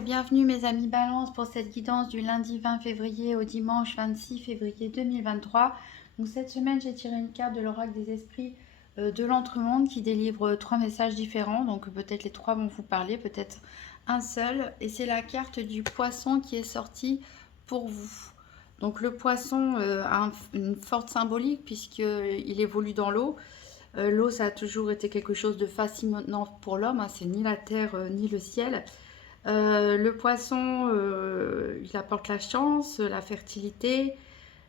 et bienvenue mes amis Balance pour cette guidance du lundi 20 février au dimanche 26 février 2023. Donc cette semaine j'ai tiré une carte de l'oracle des esprits de l'entremonde qui délivre trois messages différents. Donc peut-être les trois vont vous parler, peut-être un seul. Et c'est la carte du poisson qui est sortie pour vous. Donc le poisson a une forte symbolique puisqu'il évolue dans l'eau. L'eau, ça a toujours été quelque chose de fascinant pour l'homme, hein. C'est ni la terre ni le ciel. Le poisson, il apporte la chance, la fertilité,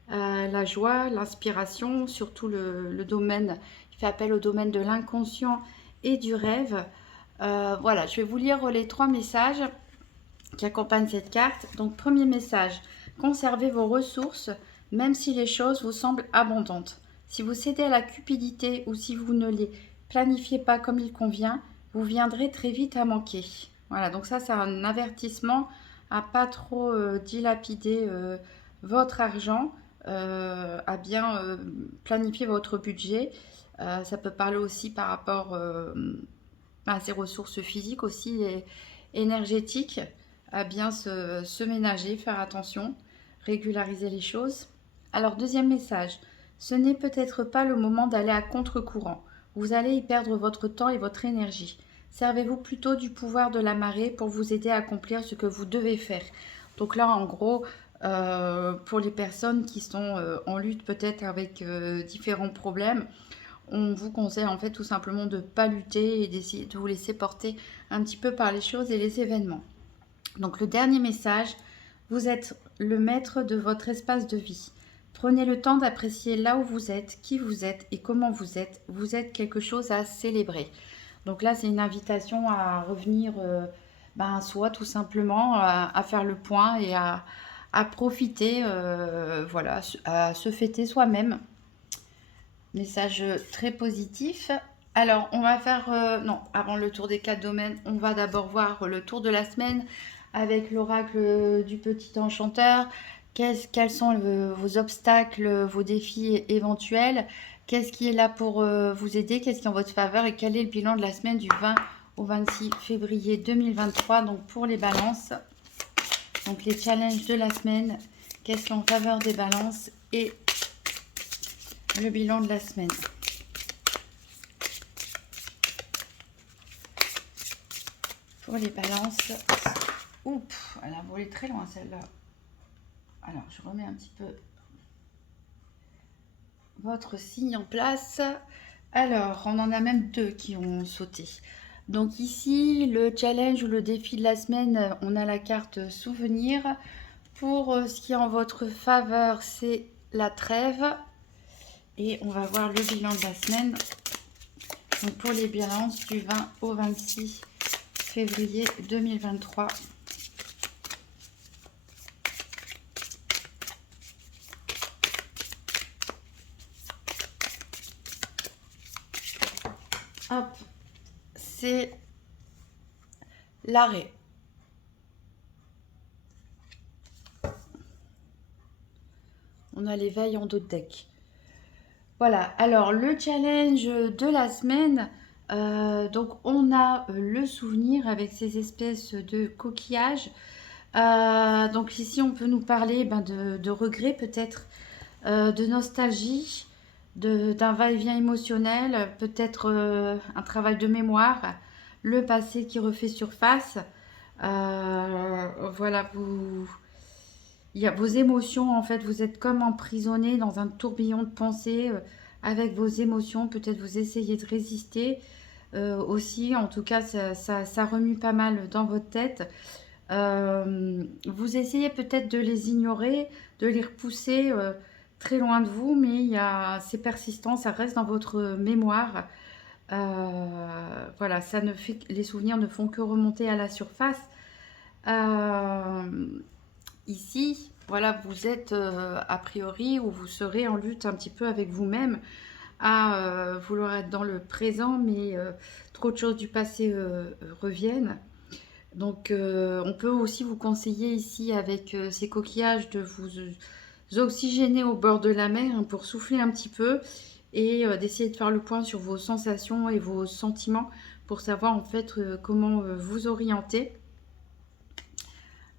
la joie, l'inspiration, surtout le domaine, il fait appel au domaine de l'inconscient et du rêve. Voilà, je vais vous lire les trois messages qui accompagnent cette carte. Donc, premier message, conservez vos ressources, même si les choses vous semblent abondantes. Si vous cédez à la cupidité ou si vous ne les planifiez pas comme il convient, vous viendrez très vite à manquer. Voilà, donc ça c'est un avertissement à pas trop dilapider votre argent, à bien planifier votre budget. Ça peut parler aussi par rapport à ses ressources physiques aussi et énergétiques, à bien se ménager, faire attention, régulariser les choses. Alors deuxième message, ce n'est peut-être pas le moment d'aller à contre-courant. Vous allez y perdre votre temps et votre énergie. Servez-vous plutôt du pouvoir de la marée pour vous aider à accomplir ce que vous devez faire. Donc là, en gros, pour les personnes qui sont en lutte peut-être avec différents problèmes, on vous conseille en fait tout simplement de ne pas lutter et d'essayer de vous laisser porter un petit peu par les choses et les événements. Donc le dernier message, vous êtes le maître de votre espace de vie. Prenez le temps d'apprécier là où vous êtes, qui vous êtes et comment vous êtes. Vous êtes quelque chose à célébrer. Donc là, c'est une invitation à revenir à soi tout simplement, à faire le point et à profiter, voilà, à se fêter soi-même. Message très positif. Alors, on va faire... non, avant le tour des 4 domaines, on va d'abord voir le tour de la semaine avec l'oracle du petit enchanteur. Quels sont vos obstacles, vos défis éventuels? Qu'est-ce qui est là pour vous aider? Qu'est-ce qui est en votre faveur? Et quel est le bilan de la semaine du 20 au 26 février 2023? Donc, pour les balances, donc les challenges de la semaine, qu'est-ce qui est en faveur des balances et le bilan de la semaine. Pour les balances, oups, elle a volé très loin celle-là. Alors, je remets un petit peu votre signe en place. Alors, on en a même deux qui ont sauté. Donc ici, le challenge ou le défi de la semaine, on a la carte souvenir. Pour ce qui est en votre faveur, c'est la trêve. Et on va voir le bilan de la semaine. Donc pour les balances du 20 au 26 février 2023. Hop, c'est l'arrêt. On a l'éveil en dos de deck. Voilà, alors le challenge de la semaine, donc on a le souvenir avec ces espèces de coquillages. Donc ici on peut nous parler de regret peut-être, de nostalgie, d'un va-et-vient émotionnel, peut-être un travail de mémoire, le passé qui refait surface. Voilà, il y a vos émotions, en fait, vous êtes comme emprisonné dans un tourbillon de pensées avec vos émotions. Peut-être vous essayez de résister aussi. En tout cas, ça remue pas mal dans votre tête. Vous essayez peut-être de les ignorer, de les repousser très loin de vous, mais c'est persistant, ça reste dans votre mémoire. Voilà, les souvenirs ne font que remonter à la surface. Ici, voilà, vous êtes a priori ou vous serez en lutte un petit peu avec vous-même à vouloir être dans le présent, mais trop de choses du passé reviennent. Donc, on peut aussi vous conseiller ici avec ces coquillages de vous oxygéner au bord de la mer, hein, pour souffler un petit peu et d'essayer de faire le point sur vos sensations et vos sentiments pour savoir en fait comment vous orienter.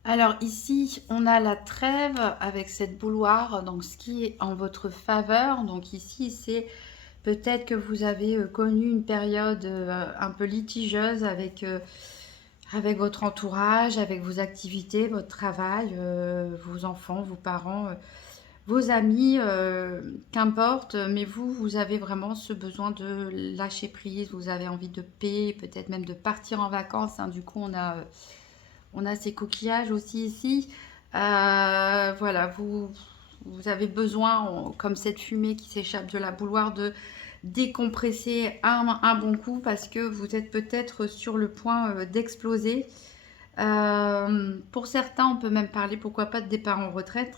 Alors ici, on a la trêve avec cette bouilloire, donc ce qui est en votre faveur. Donc ici, c'est peut-être que vous avez connu une période un peu litigieuse avec votre entourage, avec vos activités, votre travail, vos enfants, vos parents, vos amis, qu'importe. Mais vous avez vraiment ce besoin de lâcher prise. Vous avez envie de paix, peut-être même de partir en vacances, hein. Du coup, on a ces coquillages aussi ici. Voilà, vous avez besoin, comme cette fumée qui s'échappe de la bouilloire, de décompresser un bon coup parce que vous êtes peut-être sur le point d'exploser. Pour certains, on peut même parler, pourquoi pas, de départ en retraite,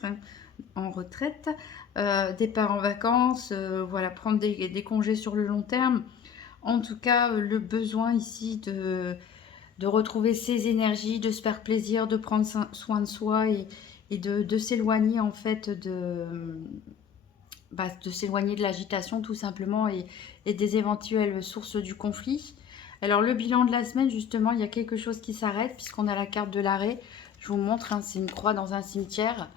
hein, départ en vacances, voilà, prendre des congés sur le long terme. En tout cas, le besoin ici de retrouver ses énergies, de se faire plaisir, de prendre soin de soi et de s'éloigner en fait de s'éloigner de l'agitation tout simplement et des éventuelles sources du conflit. Alors le bilan de la semaine, justement, il y a quelque chose qui s'arrête puisqu'on a la carte de l'arrêt. Je vous montre, hein, c'est une croix dans un cimetière.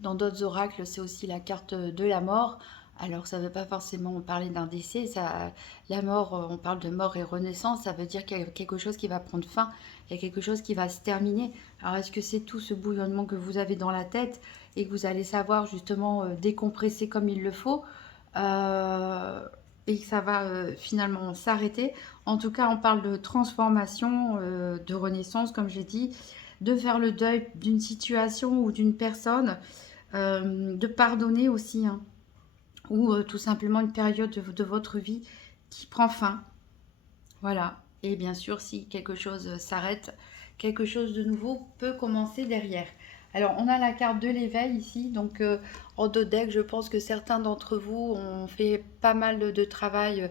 Dans d'autres oracles, c'est aussi la carte de la mort. Alors ça ne veut pas forcément parler d'un décès, ça, la mort, on parle de mort et renaissance, ça veut dire qu'il y a quelque chose qui va prendre fin, il y a quelque chose qui va se terminer. Alors est-ce que c'est tout ce bouillonnement que vous avez dans la tête et que vous allez savoir justement décompresser comme il le faut et que ça va finalement s'arrêter. En tout cas, on parle de transformation, de renaissance, comme j'ai dit, de faire le deuil d'une situation ou d'une personne, de pardonner aussi, hein, ou tout simplement une période de votre vie qui prend fin. Voilà. Et bien sûr, si quelque chose s'arrête, quelque chose de nouveau peut commencer derrière. Alors, on a la carte de l'éveil ici. Donc, en dos deck, je pense que certains d'entre vous ont fait pas mal de travail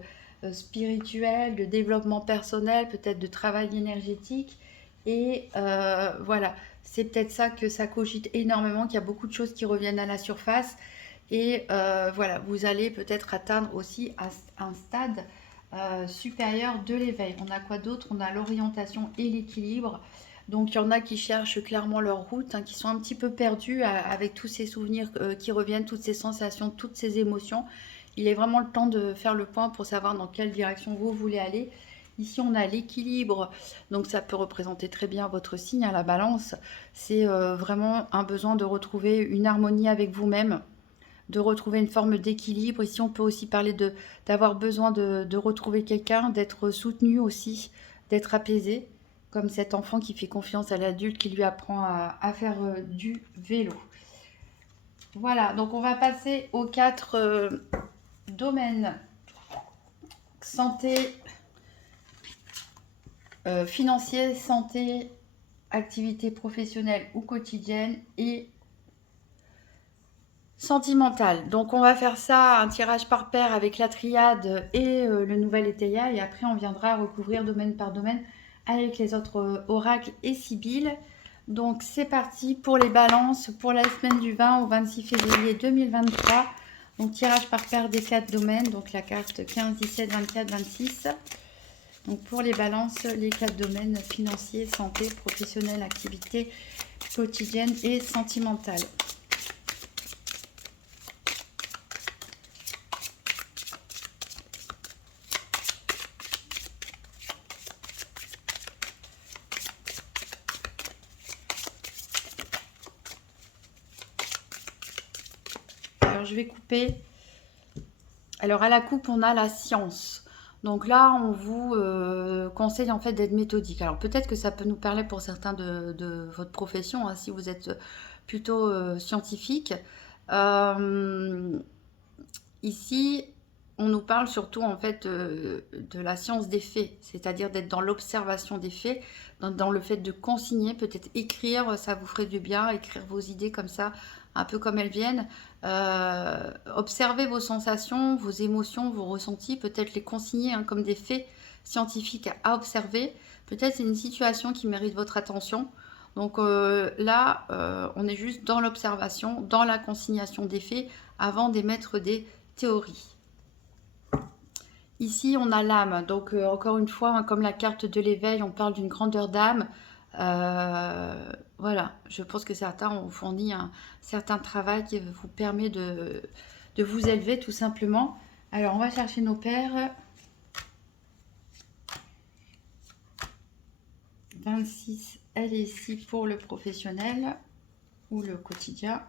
spirituel, de développement personnel, peut-être de travail énergétique. Et voilà, c'est peut-être ça que ça cogite énormément, qu'il y a beaucoup de choses qui reviennent à la surface. Et voilà, vous allez peut-être atteindre aussi un stade supérieur de l'éveil. On a quoi d'autre? On a l'orientation et l'équilibre. Donc il y en a qui cherchent clairement leur route, hein, qui sont un petit peu perdus avec tous ces souvenirs qui reviennent, toutes ces sensations, toutes ces émotions. Il est vraiment le temps de faire le point pour savoir dans quelle direction vous voulez aller. Ici, on a l'équilibre, donc ça peut représenter très bien votre signe à la balance. C'est vraiment un besoin de retrouver une harmonie avec vous-même, de retrouver une forme d'équilibre. Ici, on peut aussi parler d'avoir besoin de retrouver quelqu'un, d'être soutenu aussi, d'être apaisé, comme cet enfant qui fait confiance à l'adulte qui lui apprend à faire du vélo. Voilà, donc on va passer aux 4 domaines. Santé, financier, santé, activité professionnelle ou quotidienne et sentimentale. Donc on va faire ça, un tirage par paire avec la triade et le nouvel étaya. Et après on viendra recouvrir domaine par domaine avec les autres oracles et sibylles. Donc c'est parti pour les balances pour la semaine du 20 au 26 février 2023. Donc tirage par paire des 4 domaines. Donc la carte 15, 17, 24, 26. Donc pour les balances, les 4 domaines financiers, santé, professionnelle, activité quotidienne et sentimentale. Alors je vais couper. Alors à la coupe, on a la science. Donc là, on vous conseille en fait d'être méthodique. Alors peut-être que ça peut nous parler pour certains de votre profession, hein, si vous êtes plutôt scientifique. Ici, on nous parle surtout en fait de la science des faits, c'est-à-dire d'être dans l'observation des faits, dans le fait de consigner, peut-être écrire, ça vous ferait du bien, écrire vos idées comme ça, un peu comme elles viennent. Observez vos sensations, vos émotions, vos ressentis, peut-être les consigner, hein, comme des faits scientifiques à observer. Peut-être c'est une situation qui mérite votre attention. Donc là, on est juste dans l'observation, dans la consignation des faits, avant d'émettre des théories. Ici, on a l'âme. Donc, encore une fois, hein, comme la carte de l'éveil, on parle d'une grandeur d'âme. Voilà, je pense que certains ont fourni un certain travail qui vous permet de vous élever tout simplement. Alors, on va chercher nos paires. 26, elle est ici pour le professionnel ou le quotidien.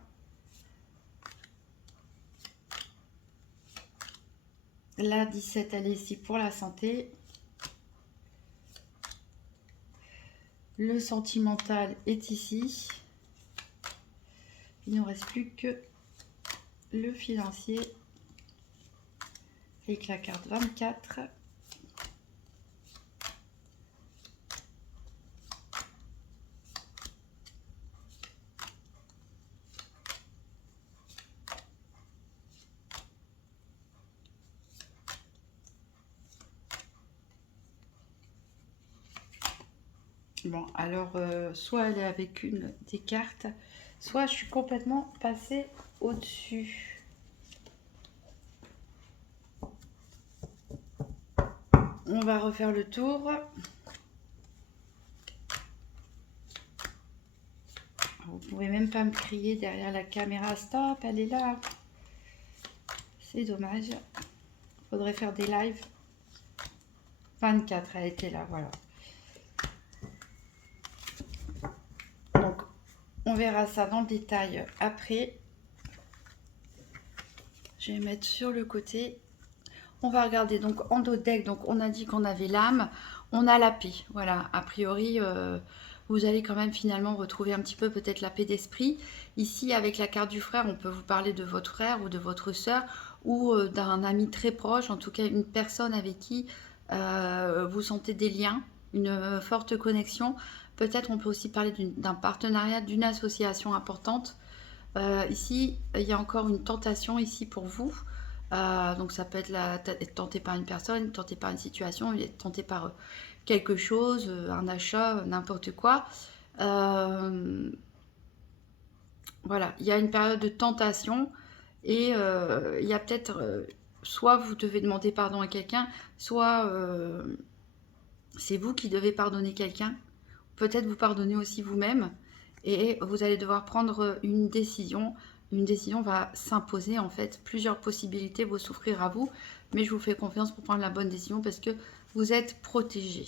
La 17, elle est ici pour la santé. Le sentimental est ici. Il ne nous reste plus que le financier avec la carte 24. Bon, alors, soit elle est avec une des cartes, soit je suis complètement passée au-dessus. On va refaire le tour. Vous pouvez même pas me crier derrière la caméra. Stop, elle est là. C'est dommage. Faudrait faire des lives. 24, elle était là, voilà. Donc, on verra ça dans le détail après. Je vais mettre sur le côté. On va regarder donc en dos de deck. Donc, on a dit qu'on avait l'âme. On a la paix. Voilà, a priori, vous allez quand même finalement retrouver un petit peu peut-être la paix d'esprit. Ici, avec la carte du frère, on peut vous parler de votre frère ou de votre sœur ou d'un ami très proche, en tout cas une personne avec qui vous sentez des liens, une forte connexion. Peut-être on peut aussi parler d'un partenariat, d'une association importante. Ici, il y a encore une tentation ici pour vous. Donc ça peut être tenté par une personne, tenté par une situation, tenté par quelque chose, un achat, n'importe quoi. Voilà, il y a une période de tentation et il y a peut-être, soit vous devez demander pardon à quelqu'un, soit c'est vous qui devez pardonner quelqu'un. Peut-être vous pardonner aussi vous-même et vous allez devoir prendre une décision. Une décision va s'imposer en fait. Plusieurs possibilités vont s'offrir à vous, mais je vous fais confiance pour prendre la bonne décision parce que vous êtes protégé.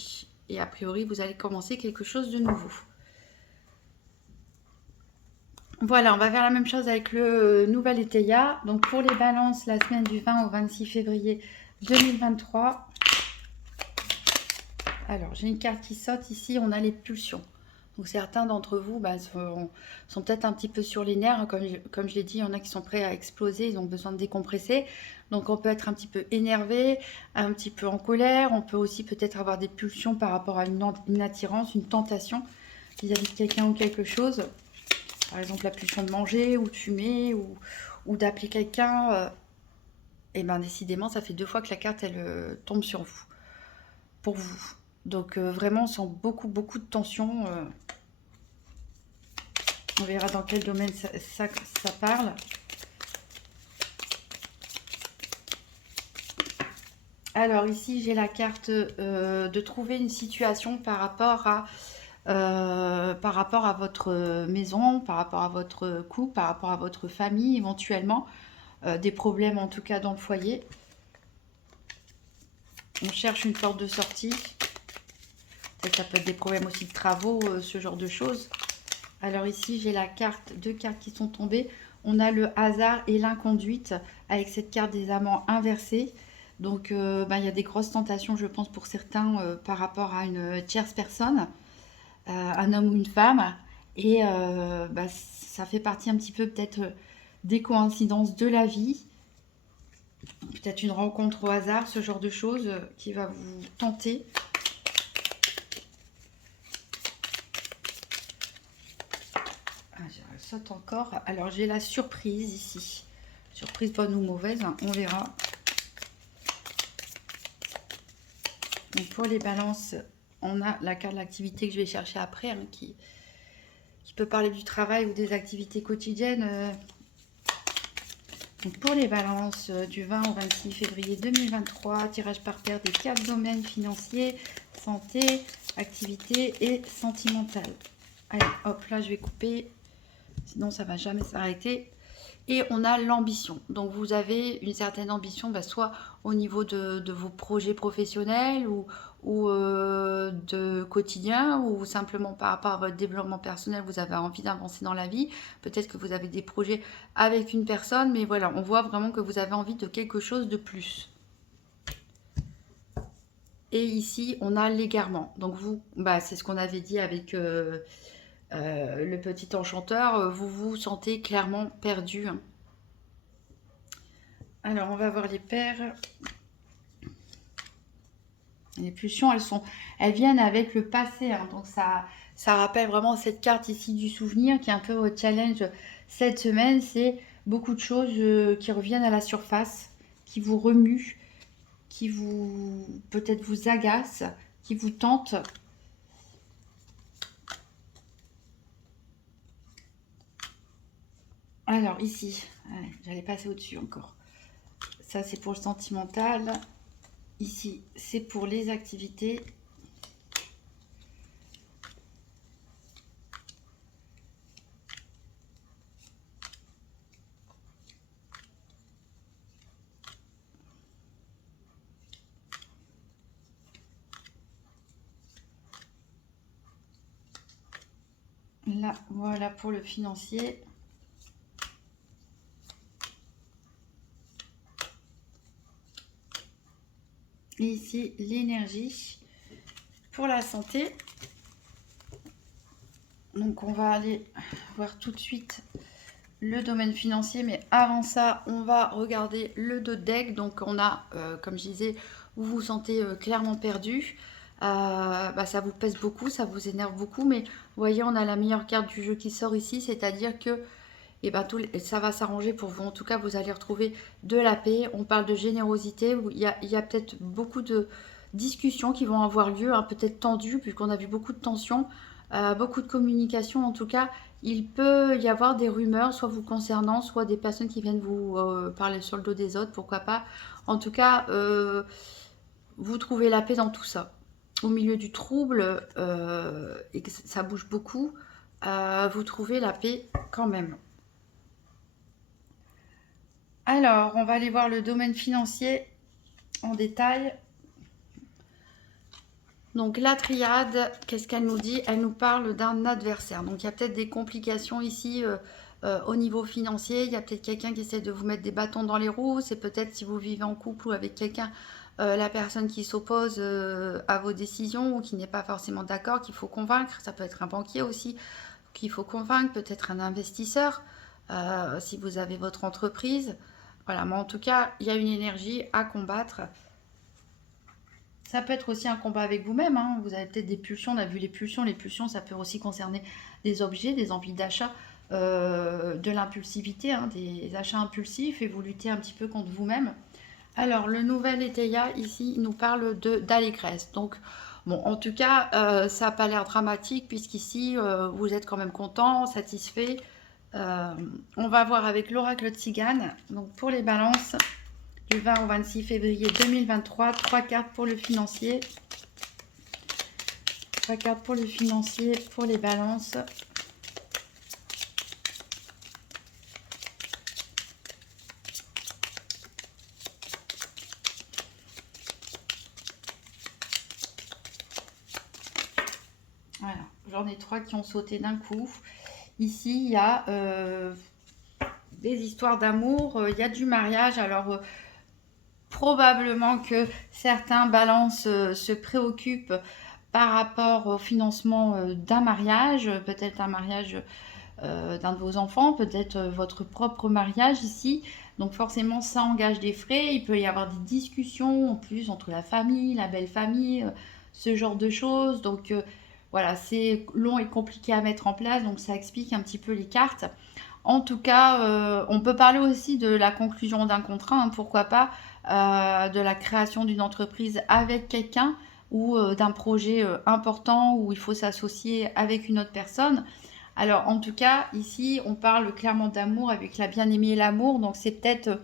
Et a priori, vous allez commencer quelque chose de nouveau. Voilà, on va faire la même chose avec le nouvel Eteia. Donc pour les balances, la semaine du 20 au 26 février 2023. Alors, j'ai une carte qui saute ici, on a les pulsions. Donc certains d'entre vous sont peut-être un petit peu sur les nerfs. Comme je l'ai dit, il y en a qui sont prêts à exploser, ils ont besoin de décompresser. Donc on peut être un petit peu énervé, un petit peu en colère. On peut aussi peut-être avoir des pulsions par rapport à une attirance, une tentation vis-à-vis de quelqu'un ou quelque chose. Par exemple, la pulsion de manger ou de fumer ou d'appeler quelqu'un. Et bien décidément, ça fait 2 fois que la carte, elle tombe sur vous. Pour vous. Donc vraiment, on sent beaucoup de tension. On verra dans quel domaine ça parle. Alors ici, j'ai la carte de trouver une situation par rapport à votre maison, par rapport à votre couple, par rapport à votre famille éventuellement. Des problèmes en tout cas dans le foyer. On cherche une porte de sortie. Ça peut être des problèmes aussi de travaux, ce genre de choses. Alors ici, j'ai la carte, 2 cartes qui sont tombées. On a le hasard et l'inconduite avec cette carte des amants inversés. Donc, il y a des grosses tentations, je pense, pour certains par rapport à une tierce personne, un homme ou une femme. Et ça fait partie un petit peu peut-être des coïncidences de la vie. Peut-être une rencontre au hasard, ce genre de choses qui va vous tenter. Je saute encore. Alors, j'ai la surprise ici. Surprise bonne ou mauvaise, hein, on verra. Donc, pour les balances, on a la carte de l'activité que je vais chercher après, hein, qui peut parler du travail ou des activités quotidiennes. Donc, pour les balances du 20 au 26 février 2023, tirage par paire des 4 domaines financiers, santé, activité et sentimentale. Allez, hop, là, je vais couper. Sinon, ça va jamais s'arrêter. Et on a l'ambition. Donc, vous avez une certaine ambition, soit au niveau de vos projets professionnels ou de quotidien, ou simplement par rapport à votre développement personnel, vous avez envie d'avancer dans la vie. Peut-être que vous avez des projets avec une personne, mais voilà, on voit vraiment que vous avez envie de quelque chose de plus. Et ici, on a l'égarement. Donc, vous, c'est ce qu'on avait dit avec le petit enchanteur. Vous vous sentez clairement perdu, hein. Alors, on va voir les paires. Les pulsions, elles viennent avec le passé, hein. Donc, ça rappelle vraiment cette carte ici du souvenir qui est un peu votre challenge cette semaine. C'est beaucoup de choses qui reviennent à la surface, qui vous remuent, qui vous peut-être vous agacent, qui vous tentent. Alors, ici, j'allais passer au-dessus encore. Ça, c'est pour le sentimental. Ici, c'est pour les activités. Là, voilà pour le financier. Et ici, l'énergie pour la santé. Donc, on va aller voir tout de suite le domaine financier. Mais avant ça, on va regarder le dos de deck. Donc, on a, comme je disais, vous vous sentez clairement perdu. Ça vous pèse beaucoup, ça vous énerve beaucoup. Mais vous voyez, on a la meilleure carte du jeu qui sort ici. C'est-à-dire que ça va s'arranger pour vous. En tout cas, vous allez retrouver de la paix. On parle de générosité. Il y a peut-être beaucoup de discussions qui vont avoir lieu, hein, peut-être tendues, puisqu'on a vu beaucoup de tensions, beaucoup de communication. En tout cas, il peut y avoir des rumeurs, soit vous concernant, soit des personnes qui viennent vous parler sur le dos des autres, pourquoi pas. En tout cas, vous trouvez la paix dans tout ça. Au milieu du trouble, et que ça bouge beaucoup, vous trouvez la paix quand même. Alors, on va aller voir le domaine financier en détail. Donc, la triade, qu'est-ce qu'elle nous dit? Elle nous parle d'un adversaire. Donc, il y a peut-être des complications ici au niveau financier. Il y a peut-être quelqu'un qui essaie de vous mettre des bâtons dans les roues. C'est peut-être si vous vivez en couple ou avec quelqu'un, la personne qui s'oppose à vos décisions ou qui n'est pas forcément d'accord, qu'il faut convaincre. Ça peut être un banquier aussi qu'il faut convaincre, peut-être un investisseur, si vous avez votre entreprise. Voilà, mais en tout cas, il y a une énergie à combattre. Ça peut être aussi un combat avec vous-même, hein. Vous avez peut-être des pulsions, on a vu les pulsions. Les pulsions, ça peut aussi concerner des objets, des envies d'achat, de l'impulsivité, hein, des achats impulsifs, et vous luttez un petit peu contre vous-même. Alors, le nouvel Éteia, ici, nous parle d'allégresse. Donc, bon, en tout cas, ça n'a pas l'air dramatique, puisqu'ici, vous êtes quand même content, satisfait. On va voir avec l'oracle Tzigane. Donc, pour les balances, du 20 au 26 février 2023, 3 cartes pour le financier. 3 cartes pour le financier, pour les balances. Voilà, j'en ai 3 qui ont sauté d'un coup. Ici, il y a des histoires d'amour, il y a du mariage. Alors, probablement que certains balances se préoccupent par rapport au financement d'un mariage, peut-être un mariage d'un de vos enfants, peut-être votre propre mariage ici. Donc forcément, ça engage des frais. Il peut y avoir des discussions en plus entre la famille, la belle famille, ce genre de choses. Donc voilà, c'est long et compliqué à mettre en place. Donc ça explique un petit peu les cartes. En tout cas, on peut parler aussi de la conclusion d'un contrat, hein, pourquoi pas, de la création d'une entreprise avec quelqu'un ou d'un projet important où il faut s'associer avec une autre personne. Alors, en tout cas, ici, on parle clairement d'amour avec la bien-aimée et l'amour. Donc, c'est peut-être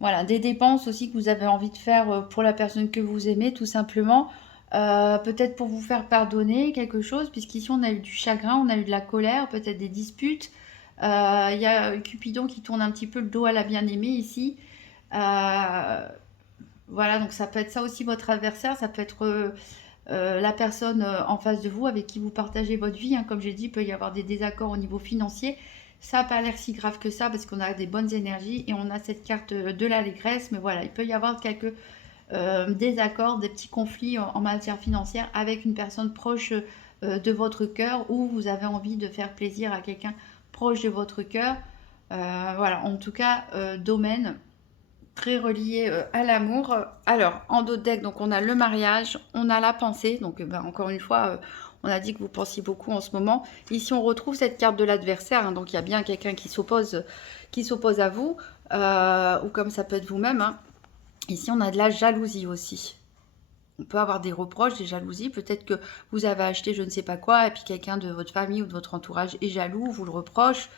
voilà, des dépenses aussi que vous avez envie de faire pour la personne que vous aimez, tout simplement. peut-être pour vous faire pardonner quelque chose, puisqu'ici on a eu du chagrin, on a eu de la colère, peut-être des disputes. Il y a Cupidon qui tourne un petit peu le dos à la bien-aimée ici. Voilà, donc ça peut être ça aussi votre adversaire, ça peut être la personne en face de vous avec qui vous partagez votre vie. Hein. Comme j'ai dit, il peut y avoir des désaccords au niveau financier. Ça n'a pas l'air si grave que ça parce qu'on a des bonnes énergies et on a cette carte de l'allégresse. Mais voilà, il peut y avoir quelques désaccords, des petits conflits en matière financière avec une personne proche de votre cœur ou vous avez envie de faire plaisir à quelqu'un proche de votre cœur. Voilà, en tout cas, domaine très relié à l'amour. Alors, en dos de deck, donc on a le mariage, on a la pensée. Donc, encore une fois, on a dit que vous pensiez beaucoup en ce moment. Ici, on retrouve cette carte de l'adversaire. Hein, donc, il y a bien quelqu'un qui s'oppose à vous, ou comme ça peut être vous-même. Hein. Ici, on a de la jalousie aussi. On peut avoir des reproches, des jalousies. Peut-être que vous avez acheté je ne sais pas quoi, et puis quelqu'un de votre famille ou de votre entourage est jaloux, vous le reproche.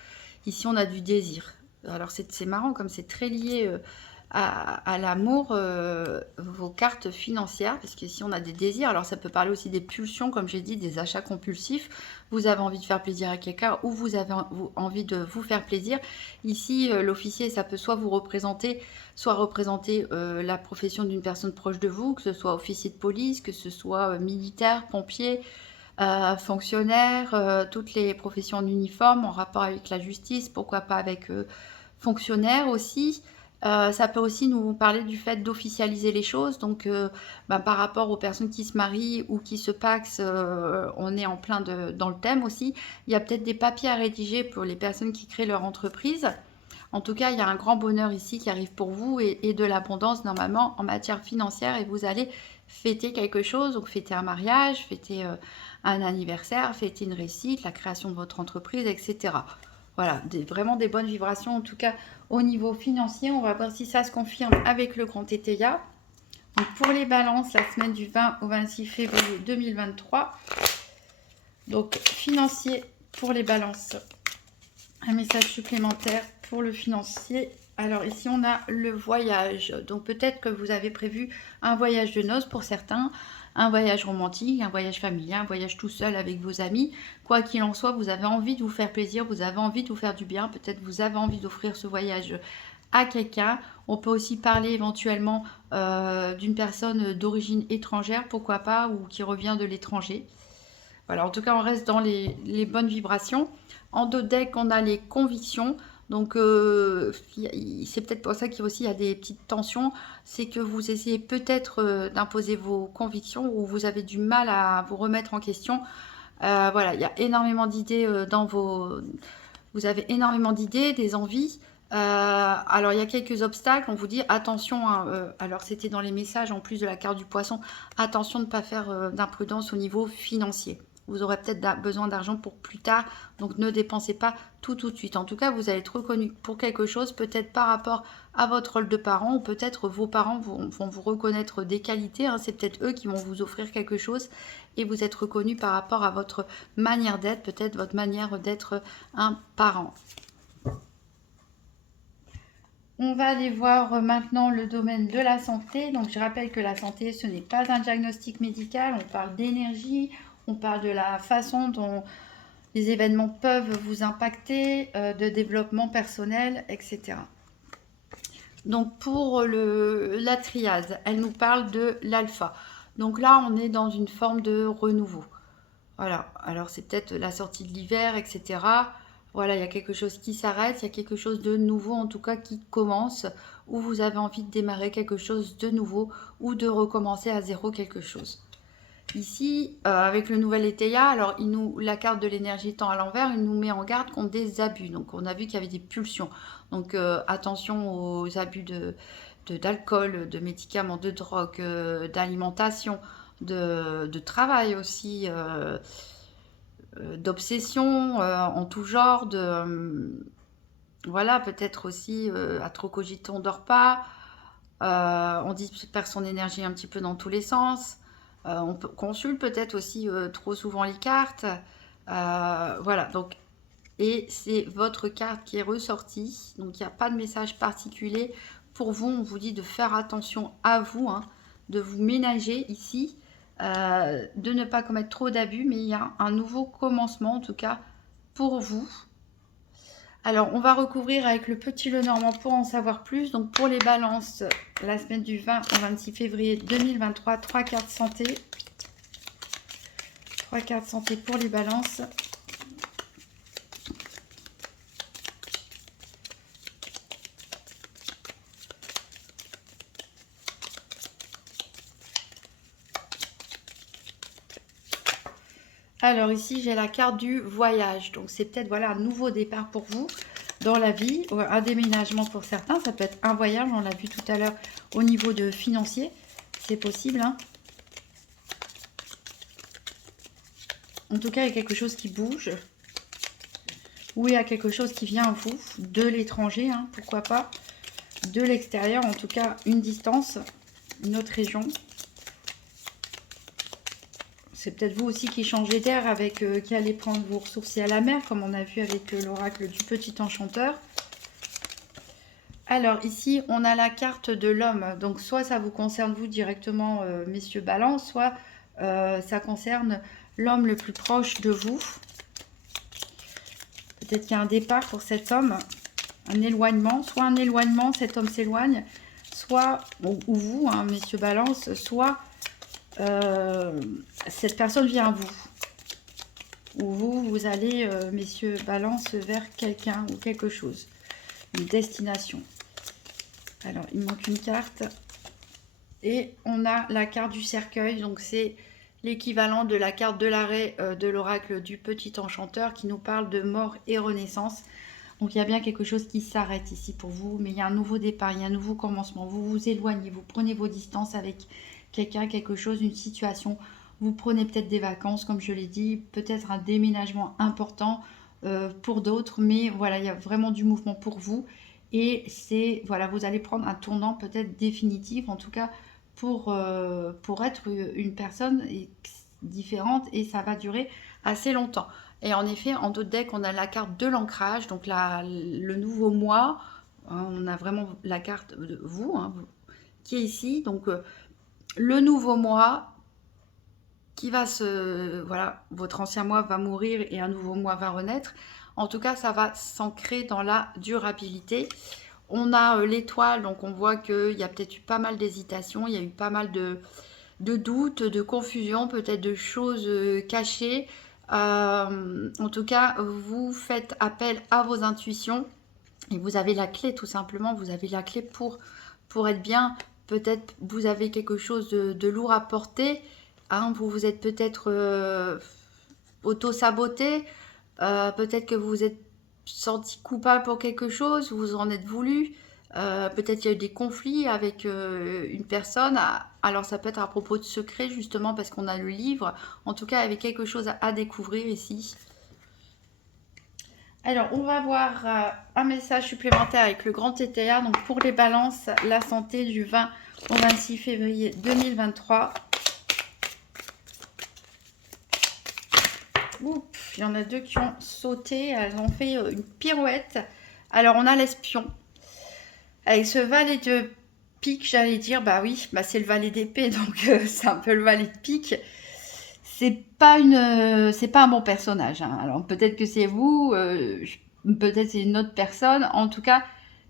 Ici, on a du désir. Alors, c'est marrant, comme c'est très lié à l'amour, vos cartes financières, parce qu'ici, on a des désirs. Alors, ça peut parler aussi des pulsions, comme j'ai dit, des achats compulsifs. Vous avez envie de faire plaisir à quelqu'un ou vous avez envie de vous faire plaisir. Ici, l'officier, ça peut soit vous représenter, soit représenter la profession d'une personne proche de vous, que ce soit officier de police, que ce soit militaire, pompier, fonctionnaire, toutes les professions en uniforme en rapport avec la justice, pourquoi pas avec fonctionnaire aussi. Ça peut aussi nous parler du fait d'officialiser les choses. Donc, par rapport aux personnes qui se marient ou qui se pacsent, on est en plein dans le thème aussi. Il y a peut-être des papiers à rédiger pour les personnes qui créent leur entreprise. En tout cas, il y a un grand bonheur ici qui arrive pour vous et de l'abondance normalement en matière financière et vous allez fêter quelque chose, donc fêter un mariage, fêter un anniversaire, fêter une réussite, la création de votre entreprise, etc. Voilà, vraiment des bonnes vibrations en tout cas au niveau financier. On va voir si ça se confirme avec le grand Tétéia. Donc pour les balances, la semaine du 20 au 26 février 2023. Donc financier pour les balances. Un message supplémentaire pour le financier. Alors ici on a le voyage. Donc peut-être que vous avez prévu un voyage de noces pour certains, un voyage romantique, un voyage familial, un voyage tout seul avec vos amis. Quoi qu'il en soit, vous avez envie de vous faire plaisir, vous avez envie de vous faire du bien. Peut-être vous avez envie d'offrir ce voyage à quelqu'un. On peut aussi parler éventuellement d'une personne d'origine étrangère, pourquoi pas, ou qui revient de l'étranger. Voilà, en tout cas, on reste dans les bonnes vibrations. En dos de deck, on a les convictions. Donc, c'est peut-être pour ça qu'il y a aussi des petites tensions. C'est que vous essayez peut-être d'imposer vos convictions ou vous avez du mal à vous remettre en question. Voilà, il y a énormément d'idées dans vos... Vous avez énormément d'idées, des envies. Alors, il y a quelques obstacles. On vous dit attention. Hein, alors, c'était dans les messages en plus de la carte du poisson. Attention de ne pas faire d'imprudence au niveau financier. Vous aurez peut-être besoin d'argent pour plus tard, donc ne dépensez pas tout de suite. En tout cas, vous allez être reconnu pour quelque chose, peut-être par rapport à votre rôle de parent, ou peut-être vos parents vont vous reconnaître des qualités. Hein. C'est peut-être eux qui vont vous offrir quelque chose et vous êtes reconnu par rapport à votre manière d'être, peut-être votre manière d'être un parent. On va aller voir maintenant le domaine de la santé. Donc, je rappelle que la santé, ce n'est pas un diagnostic médical. On parle d'énergie, on parle de la façon dont les événements peuvent vous impacter, de développement personnel, etc. Donc, pour la triade, elle nous parle de l'alpha. Donc là, on est dans une forme de renouveau. Voilà, alors c'est peut-être la sortie de l'hiver, etc. Voilà, il y a quelque chose qui s'arrête, il y a quelque chose de nouveau en tout cas qui commence, ou vous avez envie de démarrer quelque chose de nouveau, ou de recommencer à zéro quelque chose. Ici, avec le nouvel Étéia, alors la carte de l'énergie tend à l'envers, il nous met en garde contre des abus. Donc on a vu qu'il y avait des pulsions. Donc attention aux abus d'alcool, de médicaments, de drogue, d'alimentation, de travail aussi, d'obsession en tout genre, voilà, peut-être aussi à trop cogiter, on dort pas. On disperse son énergie un petit peu dans tous les sens. On consulte peut-être aussi trop souvent les cartes. Voilà, donc, et c'est votre carte qui est ressortie. Donc, il n'y a pas de message particulier. Pour vous, on vous dit de faire attention à vous, hein, de vous ménager ici. de ne pas commettre trop d'abus, mais il y a un nouveau commencement, en tout cas pour vous. Alors, on va recouvrir avec le petit Lenormand pour en savoir plus. Donc, pour les balances, la semaine du 20 au 26 février 2023, 3 cartes santé. 3 cartes santé pour les balances. Alors ici, j'ai la carte du voyage. Donc, c'est peut-être voilà, un nouveau départ pour vous dans la vie. Un déménagement pour certains. Ça peut être un voyage, on l'a vu tout à l'heure au niveau de financier. C'est possible. Hein. En tout cas, il y a quelque chose qui bouge. Ou il y a quelque chose qui vient à vous de l'étranger. Hein, pourquoi pas. De l'extérieur, en tout cas, une distance, une autre région. C'est peut-être vous aussi qui changez d'air, avec qui allez prendre vous ressourcer à la mer, comme on a vu avec l'oracle du petit enchanteur. Alors ici, on a la carte de l'homme. Donc soit ça vous concerne vous directement, messieurs Balance, soit ça concerne l'homme le plus proche de vous. Peut-être qu'il y a un départ pour cet homme, un éloignement. Soit un éloignement, cet homme s'éloigne, soit, ou vous, hein, messieurs Balance, soit... cette personne vient à vous, ou vous allez, messieurs Balance, vers quelqu'un ou quelque chose, une destination. Alors, il manque une carte, et on a la carte du cercueil, donc c'est l'équivalent de la carte de l'arrêt de l'oracle du petit enchanteur, qui nous parle de mort et renaissance. Donc, il y a bien quelque chose qui s'arrête ici pour vous, mais il y a un nouveau départ, il y a un nouveau commencement. Vous vous éloignez, vous prenez vos distances avec quelqu'un, quelque chose, une situation. Vous prenez peut-être des vacances, comme je l'ai dit, peut-être un déménagement important pour d'autres, mais voilà, il y a vraiment du mouvement pour vous. Et c'est, voilà, vous allez prendre un tournant peut-être définitif, en tout cas pour être une personne différente, et ça va durer assez longtemps. Et en effet, en d'autres decks, on a la carte de l'ancrage, donc le nouveau mois. Hein, on a vraiment la carte de vous, hein, qui est ici. Donc, le nouveau mois qui va se... Voilà, votre ancien mois va mourir et un nouveau mois va renaître. En tout cas, ça va s'ancrer dans la durabilité. On a l'étoile, donc on voit qu'il y a peut-être eu pas mal d'hésitations, il y a eu pas mal de doutes, de confusion, peut-être de choses cachées. En tout cas, vous faites appel à vos intuitions et vous avez la clé, tout simplement. Vous avez la clé pour être bien. Peut-être vous avez quelque chose de lourd à porter. Hein, vous vous êtes peut-être auto-saboté. Peut-être que vous vous êtes senti coupable pour quelque chose, vous en êtes voulu. Peut-être qu'il y a eu des conflits avec une personne. Alors ça peut être à propos de secrets, justement, parce qu'on a le livre. En tout cas, il y avait quelque chose à découvrir ici. Alors, on va voir un message supplémentaire avec le grand TTA. Donc, pour les balances, la santé du 20 au 26 février 2023. Oups, il y en a deux qui ont sauté. Elles ont fait une pirouette. Alors, on a l'espion. Avec ce valet de pique, j'allais dire, bah oui, bah c'est le valet d'épée, donc c'est un peu le valet de pique. C'est pas un bon personnage. Hein. Alors peut-être que c'est vous, peut-être c'est une autre personne. En tout cas,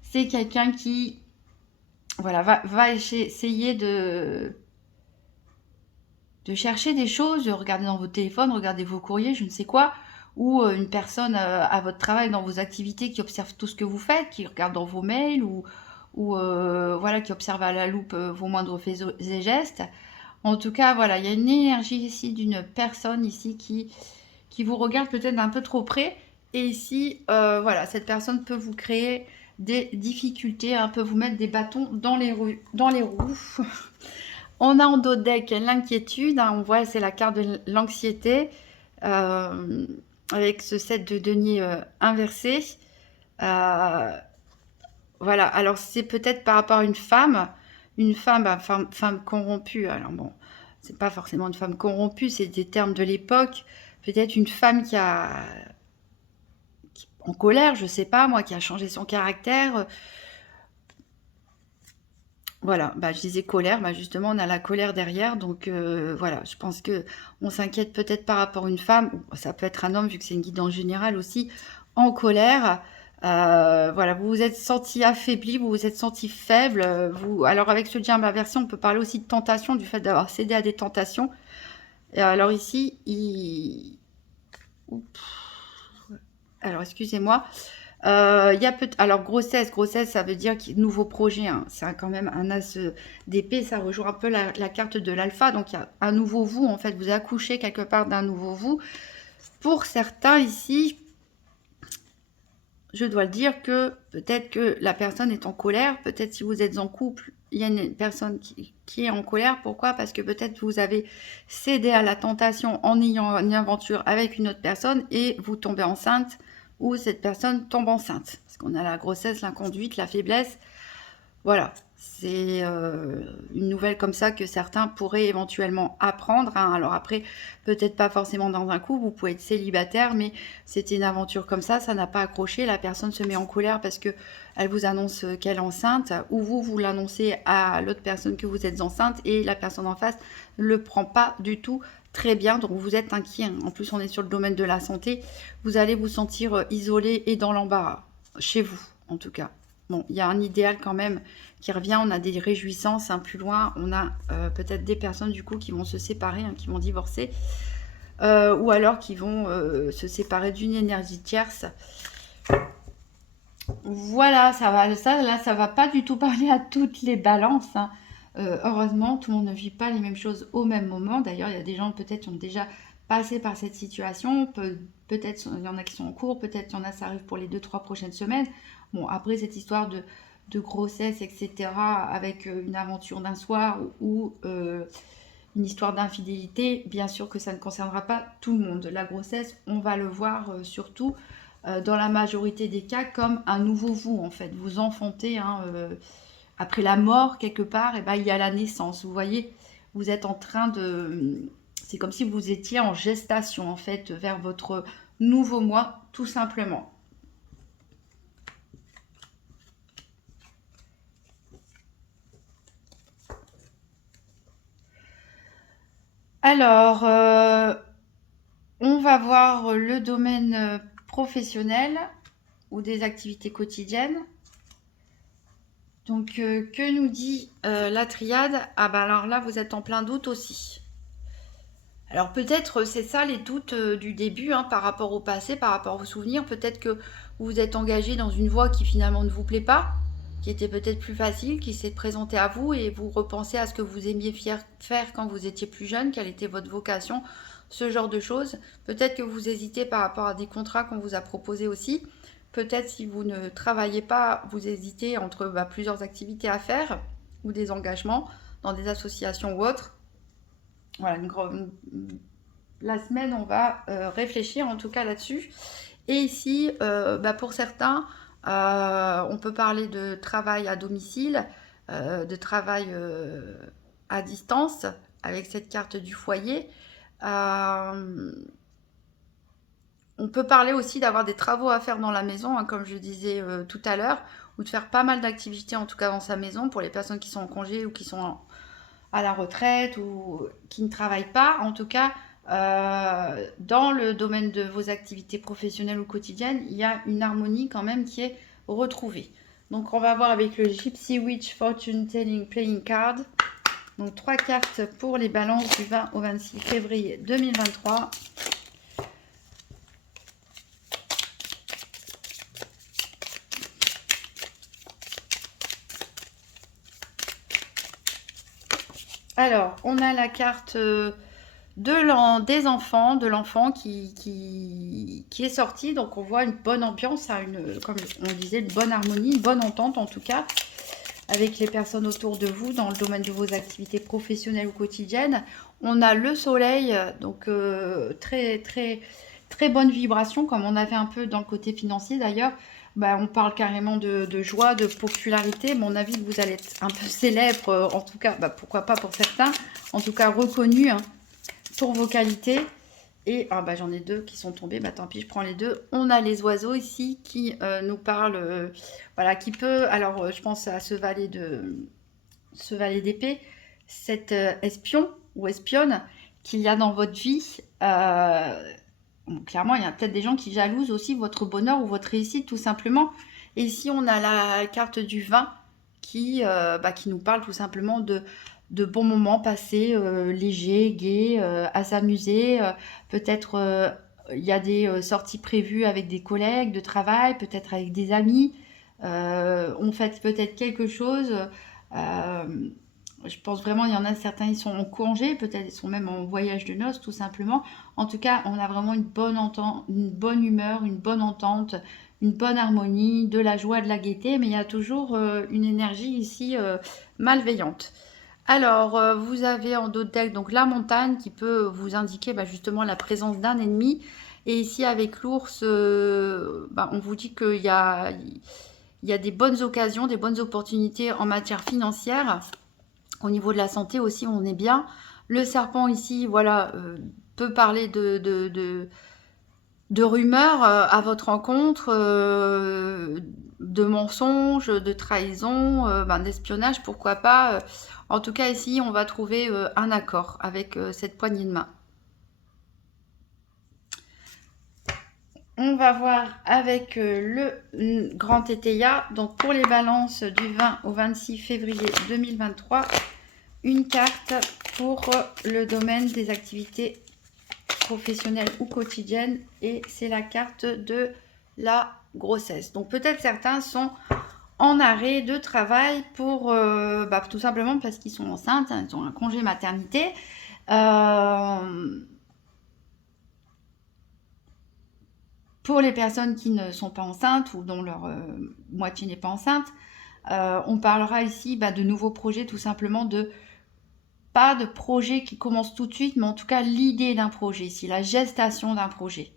c'est quelqu'un qui, voilà, va essayer de chercher des choses, de regarder dans votre téléphone, regarder vos courriers, je ne sais quoi, ou une personne à votre travail, dans vos activités, qui observe tout ce que vous faites, qui regarde dans vos mails, ou voilà, qui observe à la loupe vos moindres faits et gestes. En tout cas, voilà, il y a une énergie ici d'une personne ici qui vous regarde peut-être d'un peu trop près. Et ici, voilà, cette personne peut vous créer des difficultés, hein, peut vous mettre des bâtons dans les roues. On a en dos de deck l'inquiétude. Hein, on voit, c'est la carte de l'anxiété avec ce 7 de denier inversé. Voilà, alors c'est peut-être par rapport à une femme femme corrompue. Alors bon, c'est pas forcément une femme corrompue, c'est des termes de l'époque. Peut-être une femme qui en colère, je sais pas moi, qui a changé son caractère. Voilà, bah, je disais colère, bah, justement, on a la colère derrière. Donc, voilà, je pense que on s'inquiète peut-être par rapport à une femme, ou ça peut être un homme, vu que c'est une guidance générale aussi, en colère. Voilà, vous vous êtes senti affaibli, vous vous êtes senti faible. Vous... Alors, avec ce diable inversé, on peut parler aussi de tentation, du fait d'avoir cédé à des tentations. Et alors, ici, il. Oups. Alors, excusez-moi. Il y a alors grossesse, ça veut dire nouveau projet, hein. C'est quand même un as d'épée, ça rejoint un peu la carte de l'alpha. Donc il y a un nouveau vous, en fait, vous accouchez quelque part d'un nouveau vous. Pour certains ici, je dois le dire que peut-être que la personne est en colère, peut-être si vous êtes en couple, il y a une personne qui est en colère. Pourquoi? Parce que peut-être vous avez cédé à la tentation en ayant une aventure avec une autre personne et vous tombez enceinte, ou cette personne tombe enceinte. Parce qu'on a la grossesse, l'inconduite, la faiblesse. Voilà, c'est une nouvelle comme ça que certains pourraient éventuellement apprendre, hein. Alors après, peut-être pas forcément dans un couple, vous pouvez être célibataire, mais c'était une aventure comme ça n'a pas accroché, la personne se met en colère parce que elle vous annonce qu'elle est enceinte, ou vous l'annoncez à l'autre personne que vous êtes enceinte, et la personne en face ne le prend pas du tout très bien, donc vous êtes inquiet, hein. En plus, on est sur le domaine de la santé, vous allez vous sentir isolé et dans l'embarras, chez vous en tout cas. Bon, il y a un idéal quand même qui revient, on a des réjouissances, hein. Plus loin, on a peut-être des personnes du coup qui vont se séparer, hein, qui vont divorcer, ou alors qui vont se séparer d'une énergie tierce. Voilà, ça va, ça va pas du tout parler à toutes les balances, hein. Heureusement, tout le monde ne vit pas les mêmes choses au même moment. D'ailleurs, il y a des gens peut-être qui ont déjà passé par cette situation. Peut-être il y en a qui sont en cours, peut-être il y en a, ça arrive pour les 2-3 prochaines semaines. Bon, après cette histoire de grossesse, etc., avec une aventure d'un soir ou une histoire d'infidélité, bien sûr que ça ne concernera pas tout le monde. La grossesse, on va le voir surtout dans la majorité des cas comme un nouveau vous, en fait. Vous enfantez, hein, après la mort, quelque part, et ben, il y a la naissance. Vous voyez, vous êtes en train de... C'est comme si vous étiez en gestation, en fait, vers votre nouveau moi, tout simplement. Alors, on va voir le domaine professionnel ou des activités quotidiennes. Donc, que nous dit la triade? Ah bah alors là, vous êtes en plein doute aussi. Alors peut-être c'est ça les doutes du début, hein, par rapport au passé, par rapport à vos souvenirs. Peut-être que vous vous êtes engagé dans une voie qui finalement ne vous plaît pas, qui était peut-être plus facile, qui s'est présentée à vous, et vous repensez à ce que vous aimiez faire quand vous étiez plus jeune, quelle était votre vocation, ce genre de choses. Peut-être que vous hésitez par rapport à des contrats qu'on vous a proposés aussi. Peut-être si vous ne travaillez pas, vous hésitez entre plusieurs activités à faire ou des engagements dans des associations ou autres. Voilà, la semaine, on va réfléchir en tout cas là-dessus. Et ici, pour certains, on peut parler de travail à domicile, de travail à distance, avec cette carte du foyer. On peut parler aussi d'avoir des travaux à faire dans la maison, hein, comme je disais tout à l'heure, ou de faire pas mal d'activités en tout cas dans sa maison pour les personnes qui sont en congé ou qui sont à la retraite ou qui ne travaillent pas. En tout cas, dans le domaine de vos activités professionnelles ou quotidiennes, il y a une harmonie quand même qui est retrouvée. Donc on va voir avec le Gypsy Witch Fortune Telling Playing Card. Donc 3 cartes pour les balances du 20 au 26 février 2023. Alors, on a la carte des enfants, de l'enfant qui est sorti. Donc, on voit une bonne ambiance, comme on disait, une bonne harmonie, une bonne entente en tout cas, avec les personnes autour de vous dans le domaine de vos activités professionnelles ou quotidiennes. On a le soleil, donc très, très, très bonne vibration, comme on avait un peu dans le côté financier d'ailleurs. On parle carrément de joie, de popularité. Mon avis, vous allez être un peu célèbre, en tout cas, pourquoi pas pour certains, en tout cas reconnu, hein, pour vos qualités. Et j'en ai 2 qui sont tombés, tant pis, je prends les 2. On a les oiseaux ici qui nous parlent, voilà, qui peut, alors je pense à ce valet ce valet d'épée, cet espion ou espionne qu'il y a dans votre vie. Bon, clairement, il y a peut-être des gens qui jalousent aussi votre bonheur ou votre réussite, tout simplement. Et ici, on a la carte du vin qui nous parle tout simplement de bons moments passés, légers, gais, à s'amuser. Peut-être il y a des sorties prévues avec des collègues de travail, peut-être avec des amis. On fait peut-être quelque chose. euh, je pense vraiment, il y en a certains, ils sont en congé, peut-être ils sont même en voyage de noces, tout simplement. En tout cas, on a vraiment une bonne entente, une bonne humeur, une bonne entente, une bonne harmonie, de la joie, de la gaieté, mais il y a toujours une énergie ici malveillante. Alors, vous avez en dos de deck donc la montagne qui peut vous indiquer justement la présence d'un ennemi. Et ici, avec l'ours, on vous dit qu'il y a des bonnes occasions, des bonnes opportunités en matière financière. Au niveau de la santé aussi, on est bien. Le serpent ici, voilà, peut parler de rumeurs à votre rencontre, de mensonges, de trahison, d'espionnage, pourquoi pas. En tout cas, ici, on va trouver un accord avec cette poignée de main. On va voir avec le grand Tétéia. Donc, pour les balances du 20 au 26 février 2023, une carte pour le domaine des activités professionnelles ou quotidiennes, et c'est la carte de la grossesse. Donc peut-être certains sont en arrêt de travail pour tout simplement parce qu'ils sont enceintes, ils ont un congé maternité. Pour les personnes qui ne sont pas enceintes ou dont leur moitié n'est pas enceinte, on parlera ici de nouveaux projets, tout simplement pas de projet qui commence tout de suite, mais en tout cas l'idée d'un projet, ici la gestation d'un projet.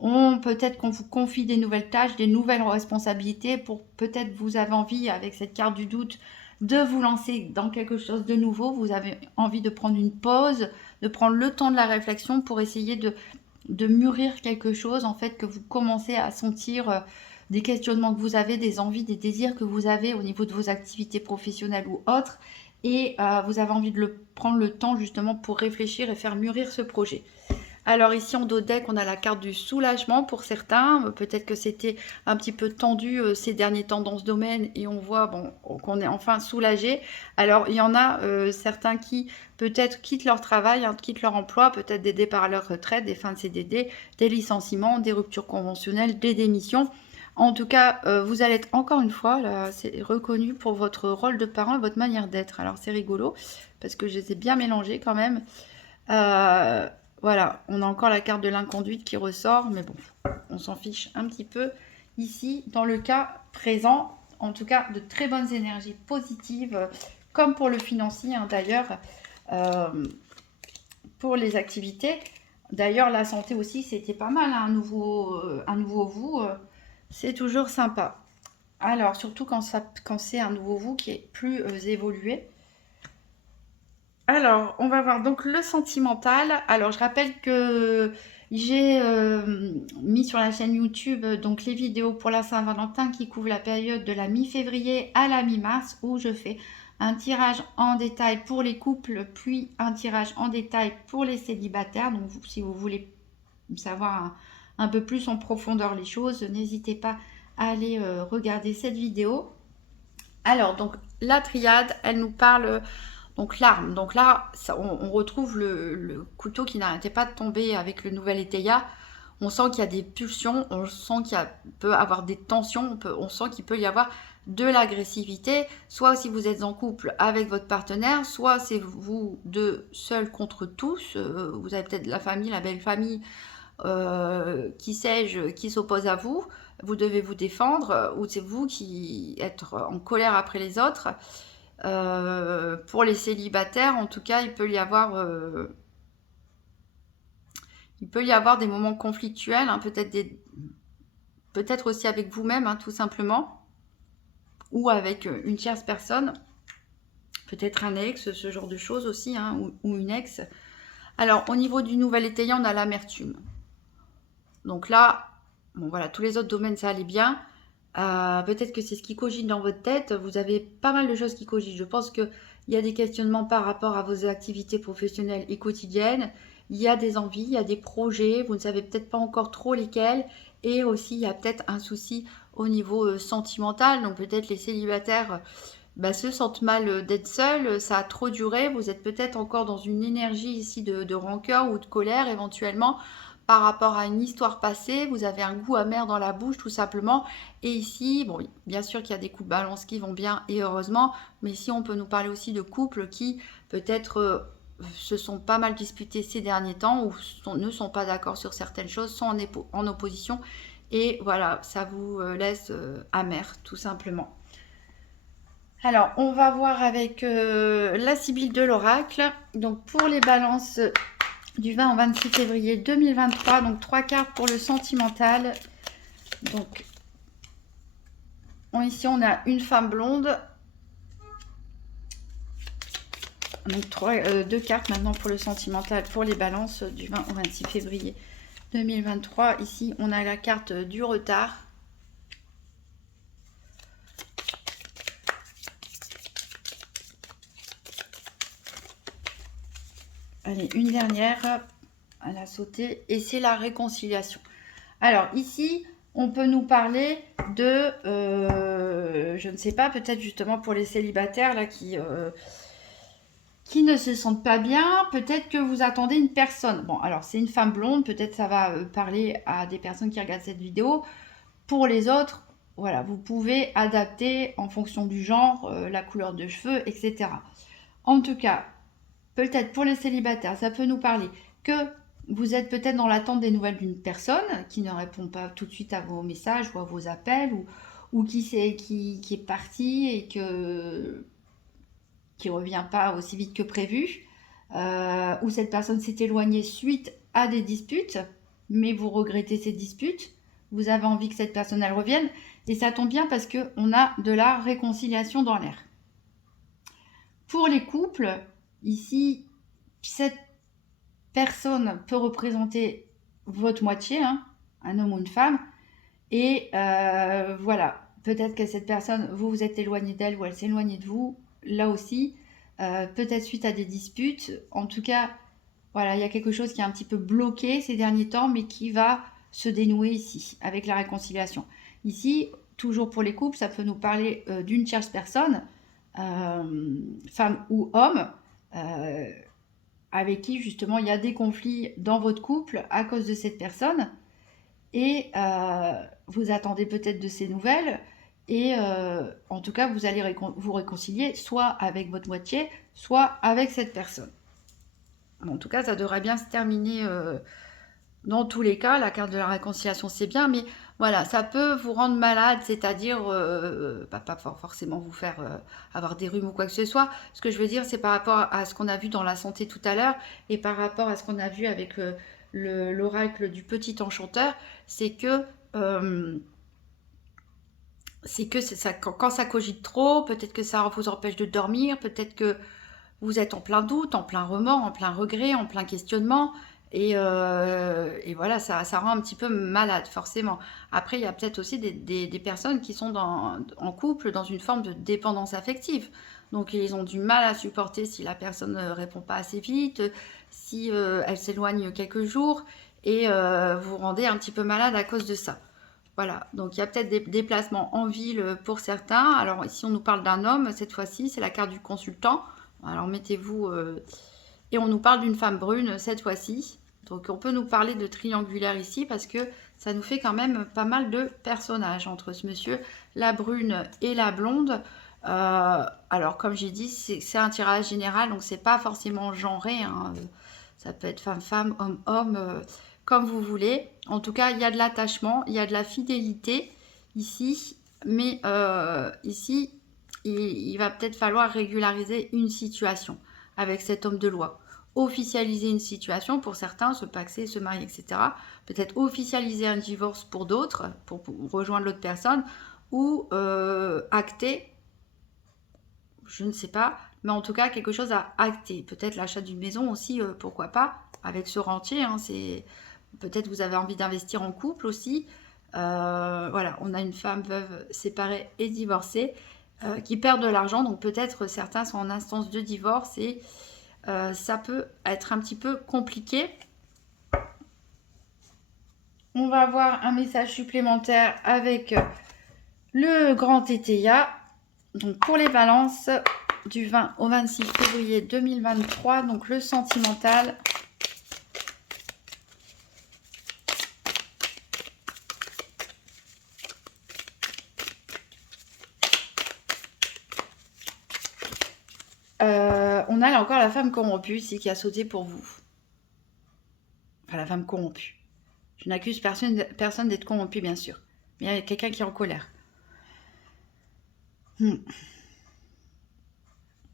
Peut-être qu'on vous confie des nouvelles tâches, des nouvelles responsabilités, pour peut-être vous avez envie, avec cette carte du doute, de vous lancer dans quelque chose de nouveau. Vous avez envie de prendre une pause, de prendre le temps de la réflexion pour essayer de mûrir quelque chose, en fait, que vous commencez à sentir des questionnements que vous avez, des envies, des désirs que vous avez au niveau de vos activités professionnelles ou autres, et vous avez envie de prendre le temps justement pour réfléchir et faire mûrir ce projet. Alors ici en dos de deck, on a la carte du soulagement pour certains. Peut-être que c'était un petit peu tendu ces derniers temps dans ce domaine, et on voit qu'on est enfin soulagé. Alors il y en a certains qui peut-être quittent leur travail, quittent leur emploi, peut-être des départs à leur retraite, des fins de CDD, des licenciements, des ruptures conventionnelles, des démissions. En tout cas, vous allez être encore une fois là, c'est reconnu pour votre rôle de parent et votre manière d'être. Alors c'est rigolo parce que je les ai bien mélangés quand même. Voilà, on a encore la carte de l'inconduite qui ressort, mais bon, on s'en fiche un petit peu. Ici, dans le cas présent, en tout cas, de très bonnes énergies positives, comme pour le financier, d'ailleurs, pour les activités. D'ailleurs, la santé aussi, c'était pas mal, un nouveau vous, c'est toujours sympa. Alors, surtout quand c'est un nouveau vous qui est plus évolué. Alors, on va voir donc le sentimental. Alors, je rappelle que j'ai mis sur la chaîne YouTube donc les vidéos pour la Saint-Valentin qui couvrent la période de la mi-février à la mi-mars, où je fais un tirage en détail pour les couples, puis un tirage en détail pour les célibataires. Donc, si vous voulez savoir un peu plus en profondeur les choses, n'hésitez pas à aller regarder cette vidéo. Alors, donc, la triade, elle nous parle... Donc l'arme, donc là, on retrouve le couteau qui n'arrêtait pas de tomber avec le nouvel Éteilla. On sent qu'il y a des pulsions, on sent qu'il peut avoir des tensions, on sent qu'il peut y avoir de l'agressivité. Soit si vous êtes en couple avec votre partenaire, soit c'est vous deux seuls contre tous. Vous avez peut-être la famille, la belle famille, qui sais-je, qui s'oppose à vous. Vous devez vous défendre, ou c'est vous qui êtes en colère après les autres. Pour les célibataires, en tout cas, il peut y avoir des moments conflictuels, peut-être aussi avec vous-même, tout simplement, ou avec une tierce personne, peut-être un ex, ce genre de choses aussi, ou une ex. Alors, au niveau du nouvel étayant, on a l'amertume. Donc là, bon voilà, tous les autres domaines, ça allait bien. Peut-être que c'est ce qui cogite dans votre tête. Vous avez pas mal de choses qui cogitent. Je pense qu'il y a des questionnements par rapport à vos activités professionnelles et quotidiennes. Il y a des envies, il y a des projets. Vous ne savez peut-être pas encore trop lesquels. Et aussi, il y a peut-être un souci au niveau sentimental. Donc peut-être les célibataires se sentent mal d'être seuls. Ça a trop duré. Vous êtes peut-être encore dans une énergie ici de rancœur ou de colère éventuellement par rapport à une histoire passée, vous avez un goût amer dans la bouche tout simplement. Et ici, bon, bien sûr qu'il y a des couples balance qui vont bien et heureusement, mais ici on peut nous parler aussi de couples qui peut-être se sont pas mal disputés ces derniers temps ou ne sont pas d'accord sur certaines choses, sont en opposition et voilà, ça vous laisse amer tout simplement. Alors, on va voir avec la Sibylle de l'Oracle. Donc, pour les balances du 20 au 26 février 2023, donc 3 cartes pour le sentimental. Donc, ici, on a une femme blonde. Donc, 2 cartes maintenant pour le sentimental, pour les balances du 20 au 26 février 2023. Ici, on a la carte du retard. Allez, une dernière. Elle a sauté. Et c'est la réconciliation. Alors, ici, on peut nous parler de... je ne sais pas, peut-être justement pour les célibataires là qui ne se sentent pas bien, peut-être que vous attendez une personne. Bon, alors c'est une femme blonde, peut-être ça va parler à des personnes qui regardent cette vidéo. Pour les autres, voilà, vous pouvez adapter en fonction du genre, la couleur de cheveux, etc. En tout cas, peut-être pour les célibataires, ça peut nous parler que vous êtes peut-être dans l'attente des nouvelles d'une personne qui ne répond pas tout de suite à vos messages ou à vos appels ou qui est partie et qui revient pas aussi vite que prévu, ou cette personne s'est éloignée suite à des disputes, mais vous regrettez ces disputes, vous avez envie que cette personne elle revienne, et ça tombe bien parce qu'on a de la réconciliation dans l'air. Pour les couples, ici, cette personne peut représenter votre moitié, hein, un homme ou une femme, et voilà, peut-être que cette personne, vous êtes éloigné d'elle ou elle s'est éloignée de vous, là aussi, peut-être suite à des disputes. En tout cas, voilà, il y a quelque chose qui est un petit peu bloqué ces derniers temps, mais qui va se dénouer ici, avec la réconciliation. Ici, toujours pour les couples, ça peut nous parler d'une tierce personne, femme ou homme, avec qui justement il y a des conflits dans votre couple à cause de cette personne. Et vous attendez peut-être de ces nouvelles. Et en tout cas, vous allez vous réconcilier soit avec votre moitié, soit avec cette personne. En tout cas, ça devrait bien se terminer dans tous les cas. La carte de la réconciliation, c'est bien, mais voilà, ça peut vous rendre malade, c'est-à-dire pas forcément vous faire avoir des rhumes ou quoi que ce soit. Ce que je veux dire, c'est par rapport à ce qu'on a vu dans la santé tout à l'heure et par rapport à ce qu'on a vu avec l'oracle du petit enchanteur, c'est que ça, quand ça cogite trop, peut-être que ça vous empêche de dormir, peut-être que vous êtes en plein doute, en plein remords, en plein regret, en plein questionnement. Et voilà, ça rend un petit peu malade, forcément. Après, il y a peut-être aussi des personnes qui sont en couple dans une forme de dépendance affective. Donc, ils ont du mal à supporter si la personne ne répond pas assez vite, si elle s'éloigne quelques jours, et vous rendez un petit peu malade à cause de ça. Voilà, donc il y a peut-être des déplacements en ville pour certains. Alors ici, on nous parle d'un homme, cette fois-ci, c'est la carte du consultant. Alors mettez-vous... et on nous parle d'une femme brune cette fois-ci. Donc on peut nous parler de triangulaire ici parce que ça nous fait quand même pas mal de personnages entre ce monsieur, la brune et la blonde. Alors comme j'ai dit, c'est un tirage général, donc c'est pas forcément genré, hein. Ça peut être femme-femme, homme-homme, comme vous voulez. En tout cas, il y a de l'attachement, il y a de la fidélité ici, mais ici, il va peut-être falloir régulariser une situation avec cet homme de loi. Officialiser une situation pour certains, se paxer, se marier, etc. Peut-être officialiser un divorce pour d'autres, pour rejoindre l'autre personne, ou acter, je ne sais pas, mais en tout cas quelque chose à acter. Peut-être l'achat d'une maison aussi, pourquoi pas, avec ce rentier, hein, c'est... Peut-être vous avez envie d'investir en couple aussi. Voilà, on a une femme veuve, séparée et divorcée qui perd de l'argent. Donc peut-être certains sont en instance de divorce et ça peut être un petit peu compliqué. On va avoir un message supplémentaire avec le grand TTIA. Donc pour les balances du 20 au 26 février 2023, donc le sentimental. On a là encore la femme corrompue ici qui a sauté pour vous. Enfin, la femme corrompue. Je n'accuse personne d'être corrompu, bien sûr. Mais il y a quelqu'un qui est en colère.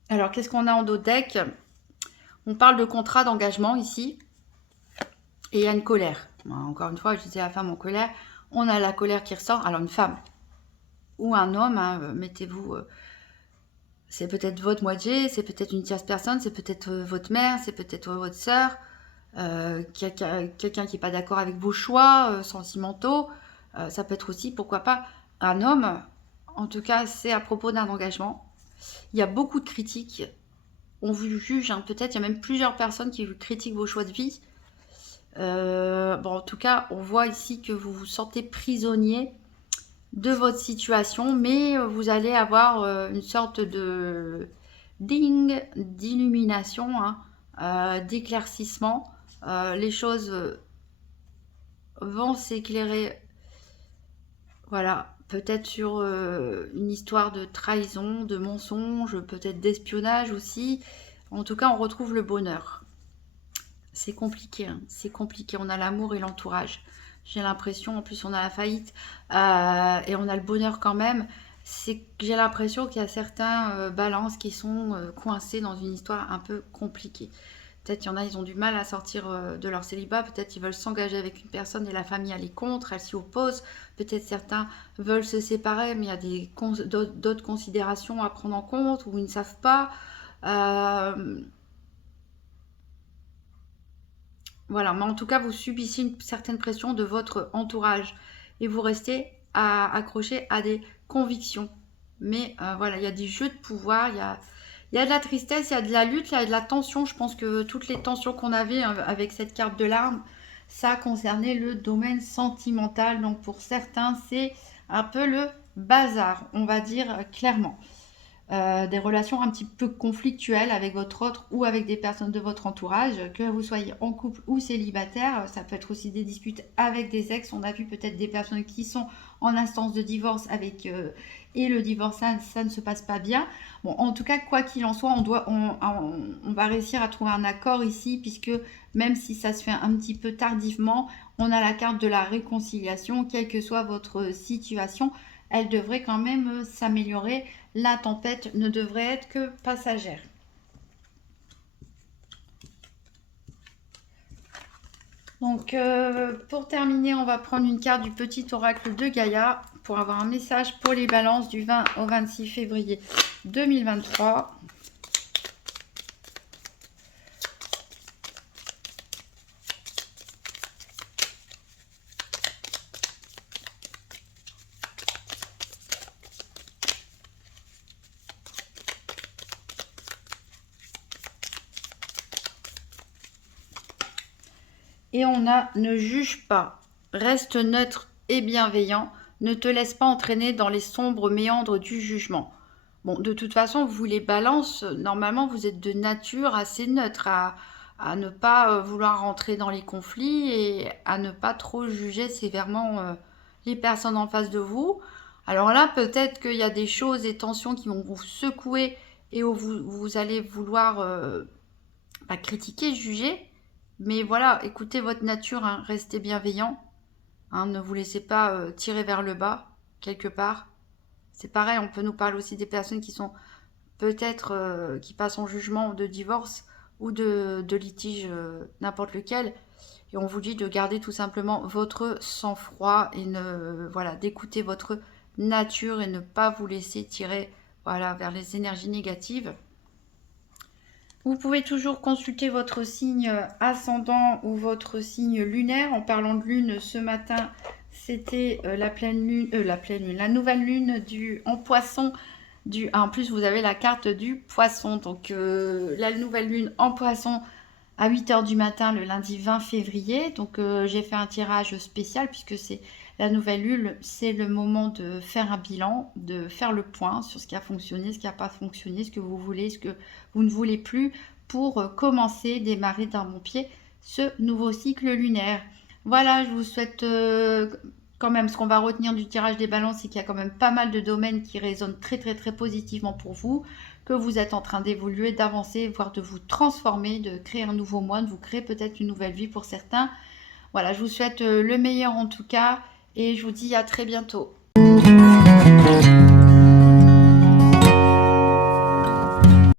Alors, qu'est-ce qu'on a en dos de deck? On parle de contrat d'engagement ici. Et il y a une colère. Encore une fois, je disais la femme en colère. On a la colère qui ressort. Alors, une femme ou un homme, hein, mettez-vous... c'est peut-être votre moitié, c'est peut-être une tierce personne, c'est peut-être votre mère, c'est peut-être votre sœur. Quelqu'un qui n'est pas d'accord avec vos choix sentimentaux. Ça peut être aussi, pourquoi pas, un homme. En tout cas, c'est à propos d'un engagement. Il y a beaucoup de critiques. On vous juge, hein, peut-être, il y a même plusieurs personnes qui critiquent vos choix de vie. Bon, en tout cas, on voit ici que vous vous sentez prisonnier de votre situation, mais vous allez avoir une sorte de ding, d'illumination, hein, d'éclaircissement. Les choses vont s'éclairer, voilà, peut-être sur une histoire de trahison, de mensonge, peut-être d'espionnage aussi. En tout cas, on retrouve le bonheur. C'est compliqué, hein, c'est compliqué. On a l'amour et l'entourage. J'ai l'impression, en plus on a la faillite et on a le bonheur quand même. C'est que j'ai l'impression qu'il y a certains balances qui sont coincés dans une histoire un peu compliquée. Peut-être il y en a, ils ont du mal à sortir de leur célibat. Peut-être ils veulent s'engager avec une personne et la famille elle est contre, elle s'y oppose. Peut-être certains veulent se séparer, mais il y a d'autres considérations à prendre en compte ou ils ne savent pas. Voilà, mais en tout cas, vous subissez une certaine pression de votre entourage et vous restez accroché à des convictions. Mais voilà, il y a des jeux de pouvoir, il y a de la tristesse, il y a de la lutte, il y a de la tension. Je pense que toutes les tensions qu'on avait avec cette carte de l'arme, ça concernait le domaine sentimental. Donc pour certains, c'est un peu le bazar, on va dire clairement. Des relations un petit peu conflictuelles avec votre autre ou avec des personnes de votre entourage, que vous soyez en couple ou célibataire. Ça peut être aussi des disputes avec des ex. On a vu peut-être des personnes qui sont en instance de divorce avec et le divorce, ça ne se passe pas bien. Bon, en tout cas, quoi qu'il en soit, on va réussir à trouver un accord ici, puisque même si ça se fait un petit peu tardivement, on a la carte de la réconciliation, quelle que soit votre situation, elle devrait quand même s'améliorer. La tempête ne devrait être que passagère. Donc, pour terminer, on va prendre une carte du petit oracle de Gaïa pour avoir un message pour les balances du 20 au 26 février 2023. Et on a ne juge pas, reste neutre et bienveillant, ne te laisse pas entraîner dans les sombres méandres du jugement. Bon, de toute façon, vous les balances, normalement, vous êtes de nature assez neutre à ne pas vouloir rentrer dans les conflits et à ne pas trop juger sévèrement les personnes en face de vous. Alors là, peut-être qu'il y a des choses et tensions qui vont vous secouer et où vous allez vouloir critiquer, juger. Mais voilà, écoutez votre nature, hein, restez bienveillant, hein, ne vous laissez pas tirer vers le bas, quelque part. C'est pareil, on peut nous parler aussi des personnes qui sont peut-être, qui passent en jugement de divorce ou de litige, n'importe lequel. Et on vous dit de garder tout simplement votre sang-froid et voilà, d'écouter votre nature et ne pas vous laisser tirer voilà, vers les énergies négatives. Vous pouvez toujours consulter votre signe ascendant ou votre signe lunaire. En parlant de lune, ce matin, C'était la nouvelle lune en poisson. En plus, vous avez la carte du poisson. Donc, la nouvelle lune en poisson à 8 heures du matin le lundi 20 février. Donc, j'ai fait un tirage spécial puisque c'est la nouvelle lune. C'est le moment de faire un bilan, de faire le point sur ce qui a fonctionné, ce qui n'a pas fonctionné, ce que vous voulez, ce que vous ne voulez plus pour commencer, démarrer d'un bon pied ce nouveau cycle lunaire. Voilà, je vous souhaite quand même, ce qu'on va retenir du tirage des balances, c'est qu'il y a quand même pas mal de domaines qui résonnent très très très positivement pour vous, que vous êtes en train d'évoluer, d'avancer, voire de vous transformer, de créer un nouveau moi, de vous créer peut-être une nouvelle vie pour certains. Voilà, je vous souhaite le meilleur en tout cas, et je vous dis à très bientôt.